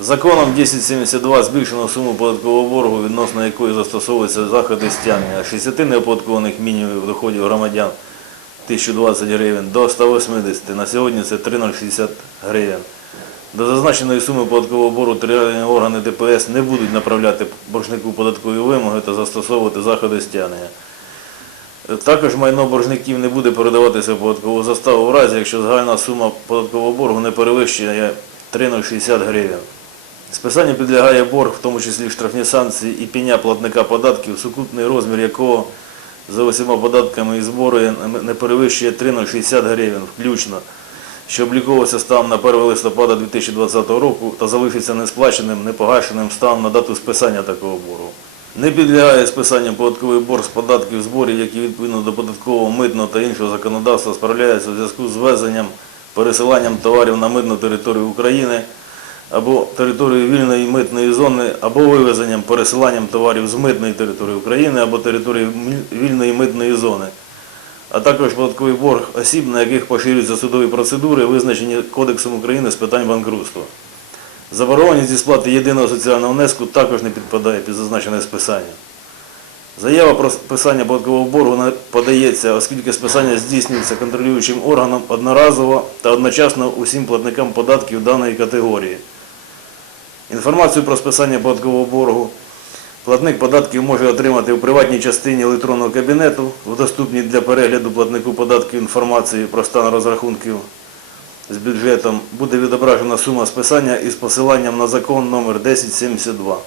Законом 1072 збільшено суму податкового боргу, відносно якої застосовуються заходи стягнення 60 неоподаткованих мінімумів доходів громадян 1020 гривень до 180. На сьогодні це 3,060 гривень. До зазначеної суми податкового боргу територіальні органи ДПС не будуть направляти боржнику податкові вимоги та застосовувати заходи стягнення. Також майно боржників не буде передаватися в податкову заставу в разі, якщо загальна сума податкового боргу не перевищує 3,060 гривень. Списанню підлягає борг, в тому числі штрафні санкції і пеня платника податків, сукупний розмір якого за усіма податками і зборою не перевищує 3,060 гривень включно, що обліковувався станом на 1 листопада 2020 року та залишиться несплаченим, непогашеним станом на дату списання такого боргу. Не підлягає списанню податковий борг з податків зборів, які відповідно до податкового, митного та іншого законодавства справляються у зв'язку з ввезенням, пересиланням товарів на митну територію України або територію вільної митної зони, або вивезенням, пересиланням товарів з митної території України або території вільної митної зони, а також податковий борг осіб, на яких поширюються судові процедури, визначені Кодексом України з питань банкрутства. Заборгованість зі сплати єдиного соціального внеску також не підпадає під зазначене списання. Заява про списання податкового боргу не подається, оскільки списання здійснюється контролюючим органом одноразово та одночасно усім платникам податків даної категорії. Інформацію про списання податкового боргу платник податків може отримати у приватній частині електронного кабінету, в доступній для перегляду платнику податків інформації про стан розрахунків з бюджетом. Буде відображена сума списання із посиланням на закон номер 1072.